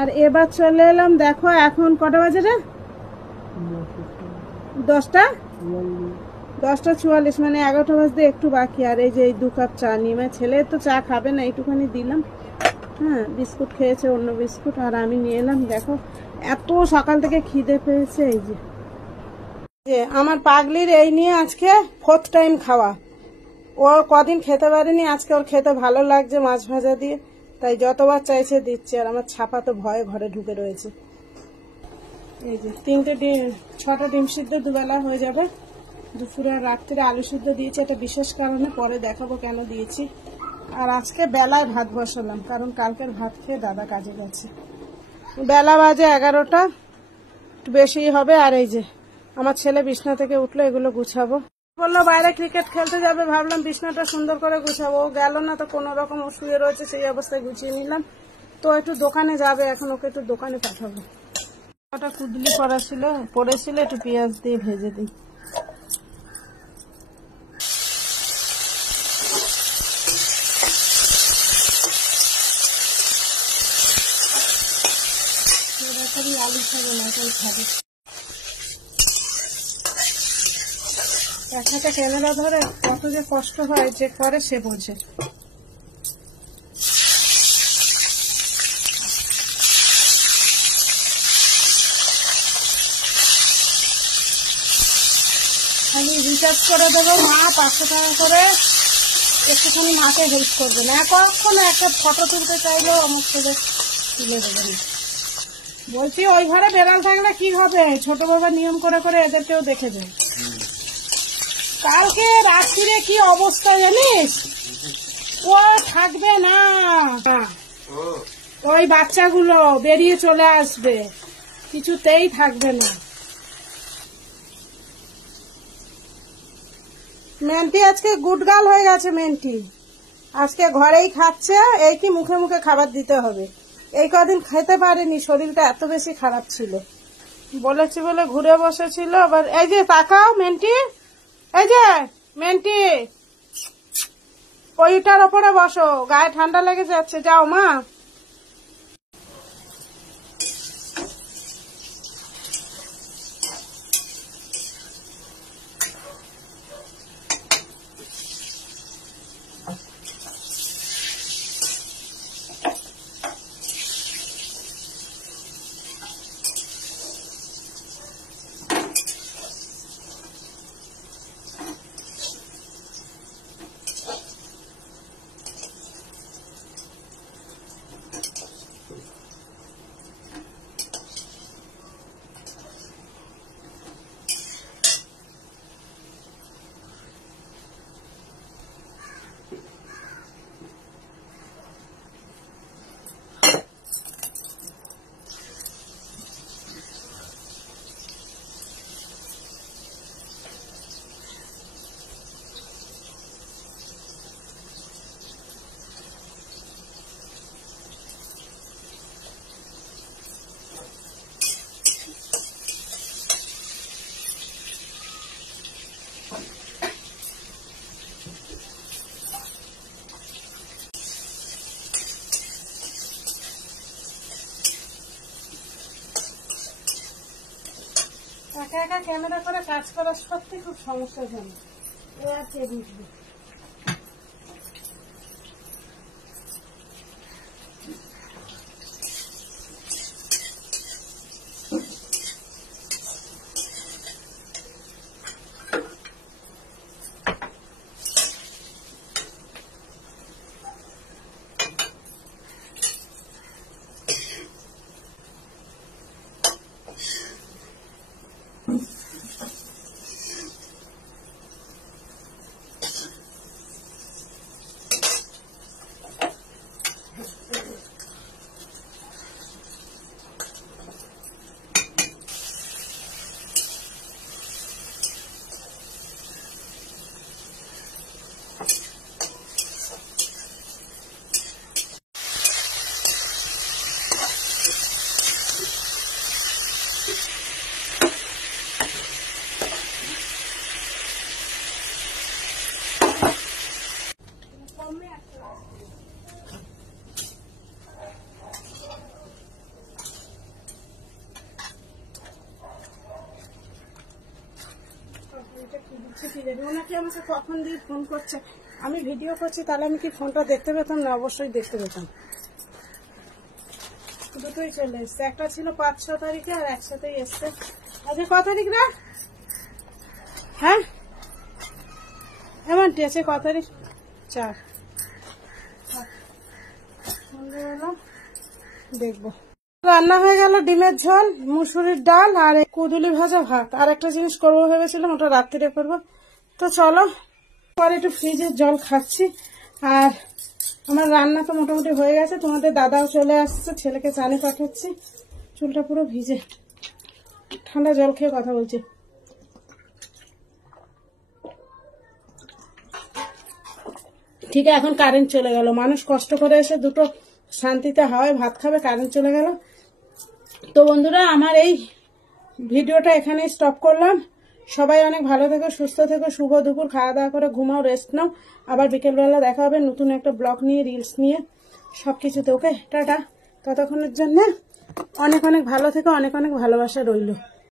আর এবার চলে এলাম, দেখো এখন কটা বাজে রে? 10টা 44, মানে 11টা বাজতে একটু বাকি। আর এই যে এই 2 কাপ চা নিয়ে, মানে ছেলে তো চা খাবে না, এইটুখানি দিলাম। হ্যাঁ, বিস্কুট খেয়েছে, অন্য বিস্কুট, আর আমি নিয়ে এলাম। দেখো এত সকাল থেকে খিদে পেয়েছে। এই যে আমার পাগলির এই নিয়ে আজকে 4th টাইম খাওয়া। ও কদিন খেতে পারেনি, আজকে ওর খেতে ভালো লাগছে মাছ ভাজা দিয়ে, তাই যতবার চাইছে দিচ্ছে। আর আমার ছাপা তো ভয়ে ঘরে ঢুকে রয়েছে। এই যে 6টা ডিম সিদ্ধ দুবেলা হয়ে যাবে। দুপুরে আর রাত্রে আলু সিদ্ধ দিয়েছি, এটা বিশেষ কারণে, পরে দেখাবো কেন দিয়েছি। আর আজকে বেলায় ভাত বসালাম, কারণ কালকের ভাত খেয়ে দাদা কাজে গেছে। বেলা বাজে 11টা, একটু বেশি হবে। আর এই যে আমার ছেলে বিছনা থেকে উঠলো, এগুলো গুছাবো। বললো বাইরে ক্রিকেট খেলতে যাবে, ভাবলাম বিছনাটা সুন্দর করে গুছাবো। ও গেল না, তো কোনো রকম ও শুয়ে রয়েছে, সেই অবস্থায় গুছিয়ে নিলাম। তো একটু দোকানে যাবে এখন, ওকে একটু দোকানে পাঠাবো। ওটা কুদলি পড়েছিল, একটু পেঁয়াজ দিয়ে ভেজে দিই। আলু খাবো না, তাই খাবে। এক হাতে ক্যামেরা ধরে কত যে কষ্ট হয়, যে করে সে বোঝে। আমি রিচার্জ করে দেবো মা, 500 টাকা করে। একটুখানি মাকে হেল্প করবে না, কখনো একটা ফটো তুলতে চাইলেও আমার সাথে তুলে দেবে না। বলছি ওই ঘরে বেড়াল থাকলে কি হবে, ছোট বাবা নিয়ম করে করে এদেরকেও দেখে দেয়। কালকে রাত্রিরে কি অবস্থা জানিস, ও থাকবে না, ওই বাচ্চাগুলো বেরিয়ে চলে আসবে, কিছুতেই থাকবে না। মেন্টি আজকে গুড গার্ল হয়ে গেছে। মেন্টি আজকে ঘরেই খাচ্ছে, এই কি মুখে মুখে খাবার দিতে হবে। এই কদিন খেতে পারেনি, শরীরটা এত বেশি খারাপ ছিল। বলেছি বলে ঘুরে বসেছিল। আবার এই যে তাকাও মেন্টি, এই যে মেন্টি, ওইটার ওপরে বসো, গায়ে ঠান্ডা লেগে যাচ্ছে, যাও মা। একা একা ক্যামেরা করে কাজ করার সত্যি খুব সমস্যা জানো, এ আর কে বুঝবে। রে, ওনাকে আমাকে কখন দিয়ে ফোন করছে, আমি ভিডিও করছি, তাহলে আমি কি ফোনটা দেখতে পেতাম না? অবশ্যই দেখতে পেতাম। দুটোই চলে এসছে, একটা ছিল 5-6 তারিখে আর একসাথেই এসছে। আজকে ক তারিখ রে? হ্যাঁ এমনটি আছে, ক তারিখ? 4। সন্ধ্যেবেলা দেখবো। রান্না হয়ে গেল ডিমের ঝোল, মুসুরির ডাল আর কুদুলি ভাজা ভাত। আর একটা জিনিস করবো ভেবেছিলাম, ওটা রাত্রিরে করবো। তো চলো পরে একটু ফ্রিজের জল খাচ্ছি। আর আমার রান্না তো মোটামুটি হয়ে গেছে, তোমাদের দাদাও চলে আসছে, ছেলেকে চানে পাঠাচ্ছি। চুলটা পুরো ভিজে, ঠান্ডা জল খেয়ে কথা বলছি। ঠিক আছে, এখন কারেন্ট চলে গেল। মানুষ কষ্ট করে এসে দুটো শান্তিতে হাওয়ায় ভাত খাবে, কারেন্ট চলে গেল। তো বন্ধুরা, আমার এই ভিডিওটা এখানেই স্টপ করলাম। সবাই অনেক ভালো থেকো, সুস্থ থেকো, শুভ দুপুর, খাওয়া দাওয়া করে ঘুমাও, রেস্ট নাও। আবার বিকেলবেলা দেখা হবে নতুন একটা ব্লগ নিয়ে, রিলস নিয়ে, সবকিছুতে। ওকে, টাটা। ততক্ষণের জন্য অনেক অনেক ভালো থেকো, অনেক অনেক ভালোবাসা রইল।